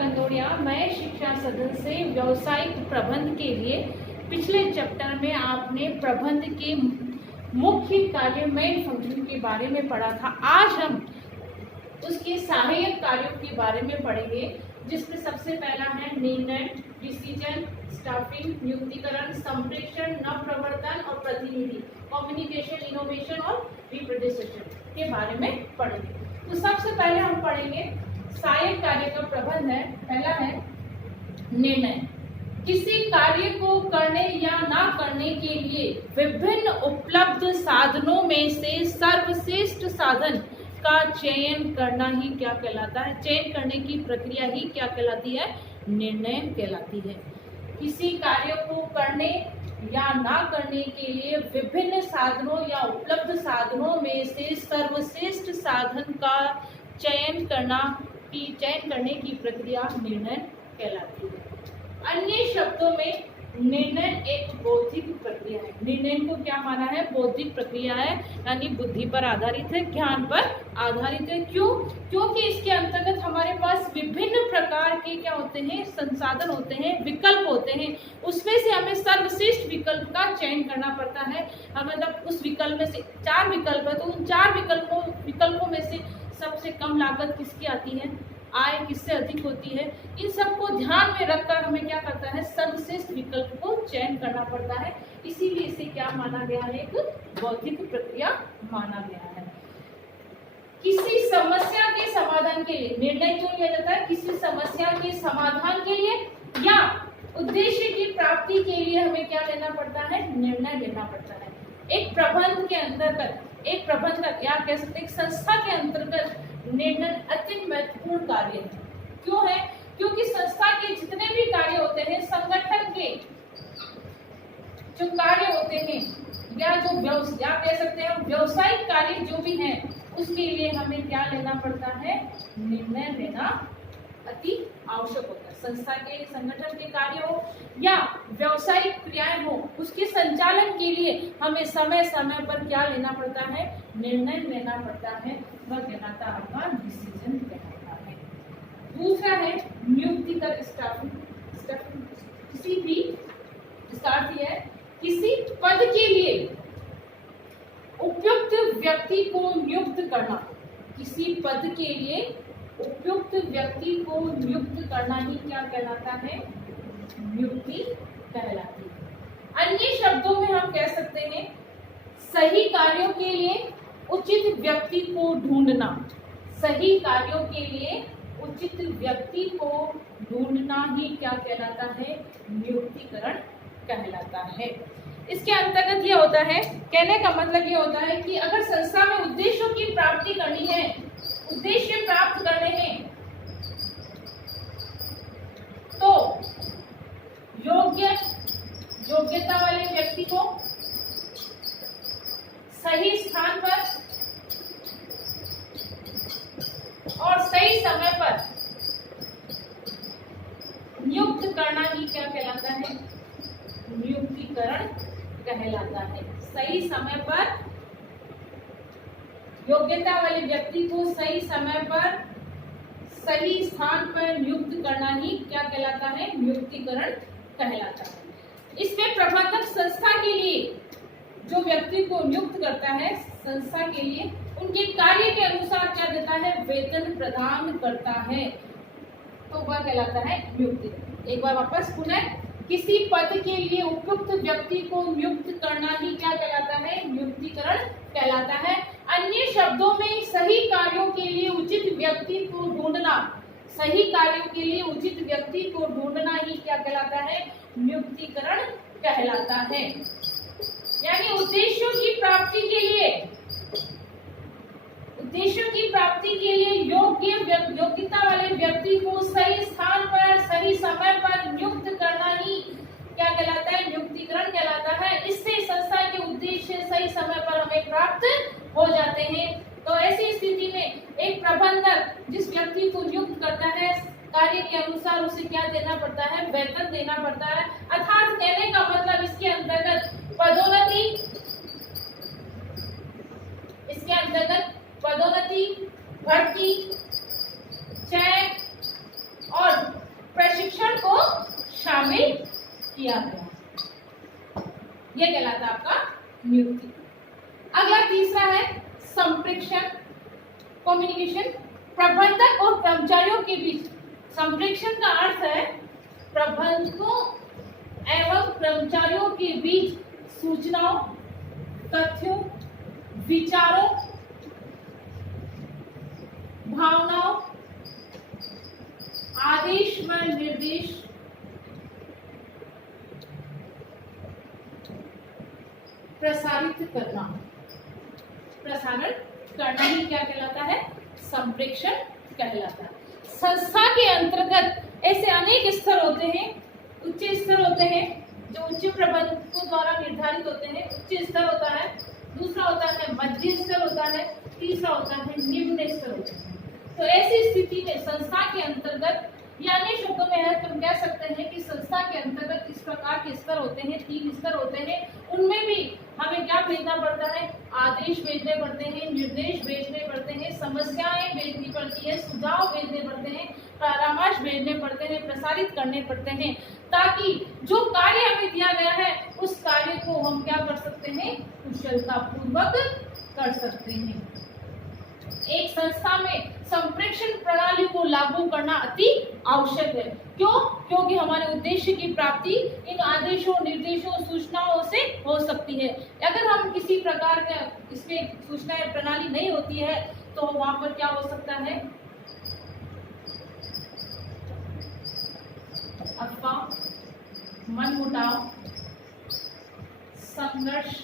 गंदोड़िया मैं शिक्षा सदन से व्यावसायिक प्रबंध के लिए पिछले चैप्टर में आपने प्रबंध के मुख्य कार्य मेन फंक्शन के बारे में पढ़ा था। आज हम उसके सहायक कार्यों के बारे में पढ़ेंगे, जिसमें सबसे पहला है निर्णय, डिसीजन, स्टाफिंग, नियुक्तिकरण, संप्रेषण, नवप्रवर्तन और प्रतिनिधि, कम्युनिकेशन, इनोवेशन और रिप्रेजेंटेशन के बारे में पढ़ेंगे। तो सबसे पहले हम पढ़ेंगे सहायक कार्य का प्रबंध है। पहला है निर्णय। किसी कार्य को करने या ना करने के लिए विभिन्न उपलब्ध साधनों में से सर्वश्रेष्ठ साधन का चयन करना ही क्या कहलाता है? चयन करने की प्रक्रिया ही क्या कहलाती है? निर्णय कहलाती है। किसी कार्य को करने या ना करने के लिए विभिन्न साधनों या उपलब्ध साधनों में से सर्वश्रेष्ठ साधन का चयन करने की प्रक्रिया निर्णय कहलाती है। अन्य शब्दों में निर्णय एक बौद्धिक प्रक्रिया है। निर्णय को क्या माना है? बौद्धिक प्रक्रिया है, यानी बुद्धि पर आधारित है, ज्ञान पर आधारित है। क्यों? क्योंकि इसके अंतर्गत हमारे पास विभिन्न प्रकार के क्या होते हैं? संसाधन होते हैं, विकल्प होते हैं। उसमें से हमें सर्वश्रेष्ठ विकल्प का चयन करना पड़ता है। मतलब उस विकल्प में से 4 विकल्प है, तो उन 4 विकल्पों में से सबसे कम लागत किसकी आती है, आय किससे अधिक होती है, इन सबको ध्यान में रखकर हमें क्या करता है? सर्वश्रेष्ठ विकल्प को चयन करना पड़ता है। इसीलिए इसे क्या माना गया है? एक बौद्धिक प्रक्रिया माना गया है। किसी समस्या के समाधान के लिए निर्णय क्यों लिया जाता है? किसी समस्या के समाधान के लिए या उद्देश्य की प्राप्ति के लिए हमें क्या लेना पड़ता है? निर्णय लेना पड़ता है। एक प्रबंध के अंतर्गत, एक प्रबंधक या कह सकते हैं संस्था के अंतर्गत निर्णय अत्यंत महत्वपूर्ण कार्य है। क्यों है? क्योंकि संस्था के जितने भी कार्य होते हैं, संगठन के जो कार्य होते हैं या या कह सकते हैं व्यवसायिक कार्य जो भी हैं, उसके लिए हमें क्या लेना पड़ता है? निर्णय लेना अति आवश्यक होता है। संस्था के, संगठन के कार्य हो या व्यवसायिक क्रियाएं हो, उसके संचालन के लिए हमें समय समय पर क्या लेना पड़ता है? निर्णय लेना पड़ता है। वह कहलाता आपका डिसीजन कहलाता है। दूसरा है नियुक्तिकर स्टाफिंग। किसी भी है किसी पद के लिए उपयुक्त व्यक्ति को नियुक्त करना। किसी पद के लिए उपयुक्त व्यक्ति को नियुक्त करना ही क्या कहलाता है? नियुक्ति कहलाती है। अन्य शब्दों में हम कह सकते हैं सही कार्यों के लिए उचित व्यक्ति को ढूंढना। सही कार्यों के लिए उचित व्यक्ति को ढूंढना ही क्या कहलाता है? नियुक्तिकरण कहलाता है। इसके अंतर्गत ये होता है, कहने का मतलब ये होता है कि अगर संस्था में उद्देश्यों की प्राप्ति करनी है, उद्देश्य प्राप्त करने हैं, तो योग्यता वाले व्यक्ति को सही स्थान पर और सही समय पर नियुक्त करना ही क्या कहलाता है? नियुक्तिकरण कहलाता है। सही समय पर योग्यता वाले व्यक्ति को सही समय पर सही स्थान पर नियुक्त करना ही क्या कहलाता है? नियुक्तिकरण कहलाता है। इसमें प्रबंधक संस्था के लिए जो व्यक्ति को नियुक्त करता है, संस्था के लिए उनके कार्य के अनुसार क्या देता है? वेतन प्रदान करता है, तो वह कहलाता है नियुक्ति। एक बार वापस पुनः, किसी पद के लिए उपयुक्त व्यक्ति को नियुक्त करना ही क्या कहलाता है? नियुक्तिकरण कहलाता है। अन्य शब्दों में सही कार्यों के लिए उचित व्यक्ति को ढूंढना। सही कार्यों के लिए उचित व्यक्ति को ढूंढना ही क्या कहलाता है? नियुक्तिकरण कहलाता है। यानी उद्देश्यों की प्राप्ति के लिए योग्यता वाले व्यक्ति को सही स्थान पर सही समय पर नियुक्त करना ही क्या कहलाता है? नियुक्तिकरण कहलाता है। इससे संस्था के उद्देश्य सही समय पर हमें प्राप्त हो जाते हैं। तो ऐसी स्थिति में एक प्रबंधक जिस व्यक्ति को नियुक्त करता है, कार्य के अनुसार उसे क्या देना पड़ता है? वेतन देना पड़ता है। अर्थात कहने का मतलब इसके अंतर्गत पदोन्नति, भर्ती, चयन और शामिल किया गया। यह कहलाता है आपका नियुक्ति। अगला तीसरा है संप्रेषण, कम्युनिकेशन। प्रबंधक और कर्मचारियों के बीच संप्रेषण का अर्थ है प्रबंधकों एवं कर्मचारियों के बीच सूचनाओं, तथ्यों, विचारों, भावनाओं, आदेश व निर्देश प्रसारित करना। प्रसारण करना ही क्या कहलाता है? संप्रेषण कहलाता है। संस्था के अंतर्गत ऐसे अनेक स्तर होते हैं। उच्च स्तर होते हैं जो उच्च प्रबंधकों द्वारा निर्धारित होते हैं, उच्च स्तर होता है। दूसरा होता है मध्य स्तर होता है। तीसरा होता है निम्न स्तर होता है। तो ऐसी स्थिति में संस्था के अंतर्गत या अन्य शब्दों में है तो हम कह सकते हैं कि संस्था के अंतर्गत इस प्रकार के स्तर होते हैं, 3 स्तर होते हैं। उनमें भी हमें क्या भेजना पड़ता है? आदेश भेजने पड़ते हैं, निर्देश भेजने पड़ते हैं, समस्याएं भेजनी पड़ती है, सुझाव भेजने पड़ते हैं, परामर्श भेजने पड़ते हैं, प्रसारित करने पड़ते हैं, ताकि जो कार्य हमें दिया गया है उस कार्य को हम क्या कर सकते हैं? कुशलता पूर्वक कर सकते हैं। एक संस्था में संप्रेषण प्रणाली को लागू करना अति आवश्यक है। क्यों? क्योंकि हमारे उद्देश्य की प्राप्ति इन आदेशों, निर्देशों, सूचनाओं से हो सकती है। अगर हम किसी प्रकार का इसमें सूचना प्रणाली नहीं होती है तो वहां पर क्या हो सकता है? अफवाह, मनमुटाव, संघर्ष,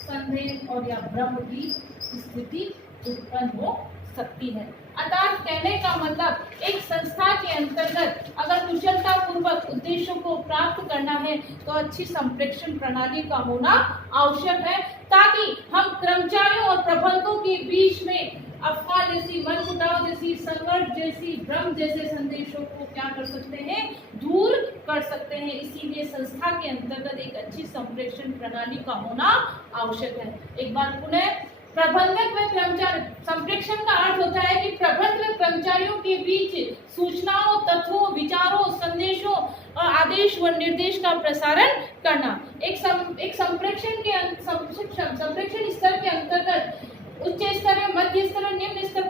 संदेह और या भ्रम की स्थिति उत्पन्न हो सकती है। अर्थात कहने का मतलब एक संस्था के अंतर्गत अगर कुशलता पूर्वक उद्देश्यों को प्राप्त करना है तो अच्छी संप्रेषण प्रणाली का होना आवश्यक है, ताकि हम कर्मचारियों और प्रबंधकों के बीच में अफवाह जैसी, मनमुटाव जैसी, संघर्ष जैसी, भ्रम जैसे संदेशों को क्या कर सकते हैं? दूर कर सकते हैं। इसीलिए संस्था के अंतर्गत एक अच्छी संप्रेषण प्रणाली का होना आवश्यक है। एक बार पुनः, प्रबंधक व कर्मचारी, संप्रेषण का अर्थ होता है कि प्रबंधक कर्मचारियों के बीच सूचनाओं, तथ्यों, विचारों, संदेशों और आदेश व निर्देश का प्रसारण करना। एक संप्रेषण के संप्रेषण स्तर के अंतर्गत उच्च स्तर, मध्य स्तर और निम्न स्तर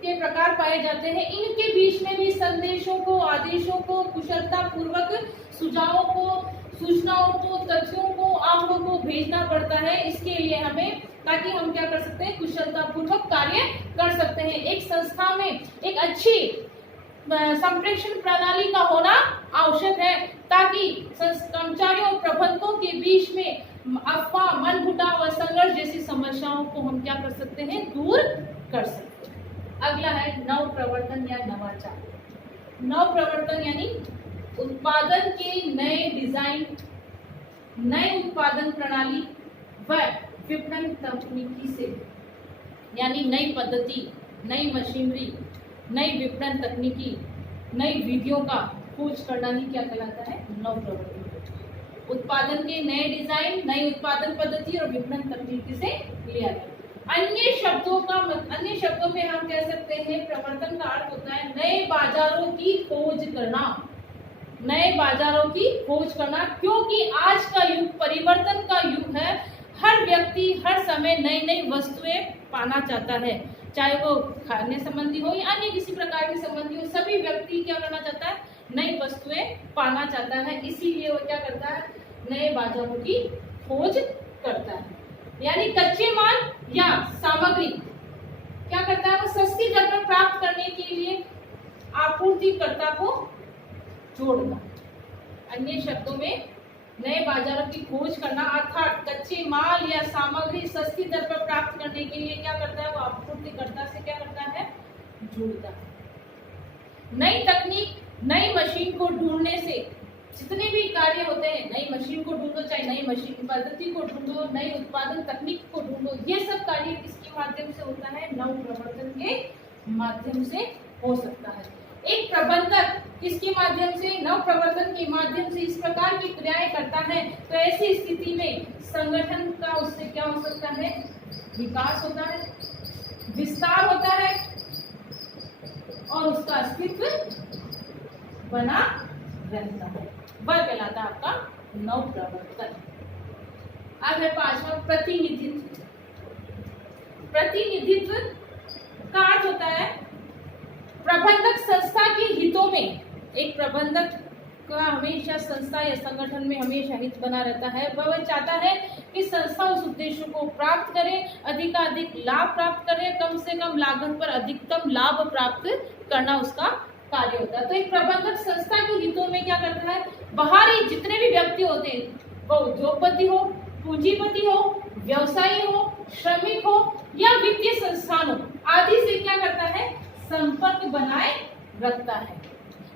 के प्रकार पाए जाते हैं। इनके बीच में भी संदेशों को, आदेशों को, कुशलता पूर्वक सुझावों को, सूचनाओं को, तथ्यों को, आंकड़ों को भेजना पड़ता है। इसके लिए हमें, ताकि हम क्या कर सकते हैं? कुशलता पूर्वक कार्य कर सकते हैं। एक संस्था में एक अच्छी संप्रेषण प्रणाली का होना आवश्यक है, ताकि कर्मचारियों और प्रबंधकों के बीच में अफवाह, मनमुटाव व संघर्ष जैसी समस्याओं को हम क्या कर सकते हैं? दूर कर सकते हैं। अगला है नव प्रवर्तन या नवाचार। नव प्रवर्तन यानी उत्पादन के नए डिजाइन, नए उत्पादन प्रणाली व विपणन तकनीकी से, यानी नई पद्धति, नई मशीनरी, नई विपणन तकनीकी, नई विधियों का खोज करना ही क्या कहलाता है? नव प्रवर्तन। उत्पादन के नए डिजाइन, नई उत्पादन पद्धति और विपणन तकनीकी से लिया गया। अन्य शब्दों में हम कह सकते हैं प्रवर्तन का अर्थ होता है नए बाजारों की खोज करना। नए बाजारों की खोज करना, क्योंकि आज का युग परिवर्तन का युग है। हर व्यक्ति हर समय नई नई वस्तुएं पाना चाहता है, चाहे वो खाने संबंधी हो या अन्य किसी प्रकार की संबंधी हो। सभी व्यक्ति क्या करना चाहता है? नई वस्तुएं पाना चाहता है। इसीलिए वो क्या करता है? नए बाजारों की खोज करता है। यानी कच्चे माल या सामग्री क्या करता है? वो सस्ती दर पर प्राप्त करने के लिए आपूर्तिकर्ता को जोड़ना। अन्य शब्दों में नए बाजारों की खोज करना अर्थात कच्चे माल या सामग्री सस्ती दर पर प्राप्त करने के लिए क्या करता है? वो आपूर्तिकर्ता से क्या करता है? जुड़ता है। नई तकनीक, नई मशीन को ढूंढने से जितने भी कार्य होते हैं, नई मशीन को ढूंढो, चाहे नई मशीन पद्धति को ढूंढो, नई उत्पादन तकनीक को ढूंढो, ये सब कार्य किसके माध्यम से होता है? नव प्रवर्तन के माध्यम से हो सकता है। एक प्रबंधक किसके माध्यम से? नव प्रवर्तन के माध्यम से इस प्रकार की क्रियाएं करता है, तो ऐसी स्थिति में संगठन का उससे क्या हो सकता है? विकास होता है, विस्तार होता है और उसका अस्तित्व बना रहता है, वह कहलाता है आपका नव प्रवर्तन। अब है पांचवा प्रतिनिधित्व। प्रतिनिधित्व का अर्थ होता है प्रबंधक संस्था के हितों में, एक प्रबंधक का हमेशा संस्था या संगठन में हमेशा हित बना रहता है। वह चाहता है कि संस्था उस उद्देश्य को प्राप्त करे, अधिकाधिक लाभ प्राप्त करे, कम से कम लागत पर अधिकतम लाभ प्राप्त करना उसका कार्य होता है। तो एक प्रबंधक संस्था के हितों में क्या करता है, बाहरी जितने भी व्यक्ति होते हैं, वो उद्योगपति हो, पूंजीपति हो, व्यवसायी हो, श्रमिक हो या वित्तीय संस्थान हो आदि से क्या करता है, संपर्क बनाए रखता है।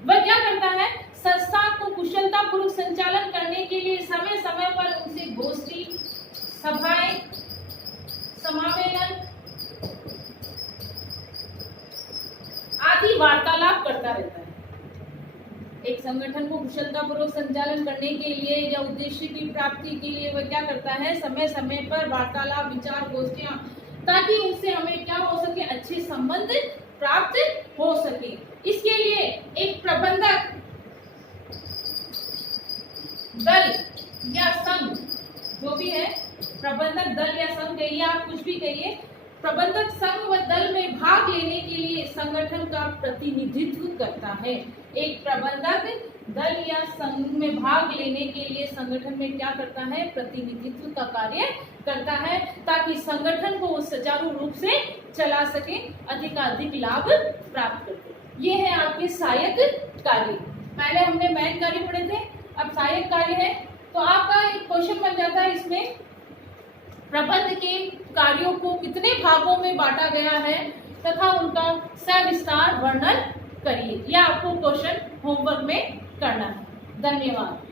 वह क्या करता है, संस्था को कुशलता पूर्वक संचालन करने के लिए समय समय पर उनसे गोष्ठी, सभाएं, समावेशन आदि वार्तालाप करता रहता है। एक संगठन को कुशलतापूर्वक संचालन करने के लिए या उद्देश्य की प्राप्ति के लिए वह क्या करता है, समय समय पर वार्तालाप, विचार गोष्ठियां, ताकि उनसे हमें क्या हो सके, अच्छे संबंध प्राप्त हो सके। इसके लिए एक प्रबंधक दल या संघ, जो भी है, प्रबंधक दल या संघ कहिए, आप कुछ भी कहिए, प्रबंधक संघ व दल में भाग लेने के लिए संगठन का प्रतिनिधित्व करता है। एक प्रबंधक दल या संघ में भाग लेने के लिए संगठन में क्या करता है, प्रतिनिधित्व का कार्य करता है, ताकि संगठन को सुचारू रूप से चला सके, अधिकाधिक लाभ प्राप्त कर सके। ये है आपके सहायक कार्य। पहले हमने मैन कार्य पढ़े थे, अब सहायक कार्य है। तो आपका एक क्वेश्चन बन जाता है इसमें, प्रबंध के कार्यों को कितने भागों में बांटा गया है तथा उनका सविस्तार वर्णन करिए। यह आपको क्वेश्चन होमवर्क में करना है। धन्यवाद।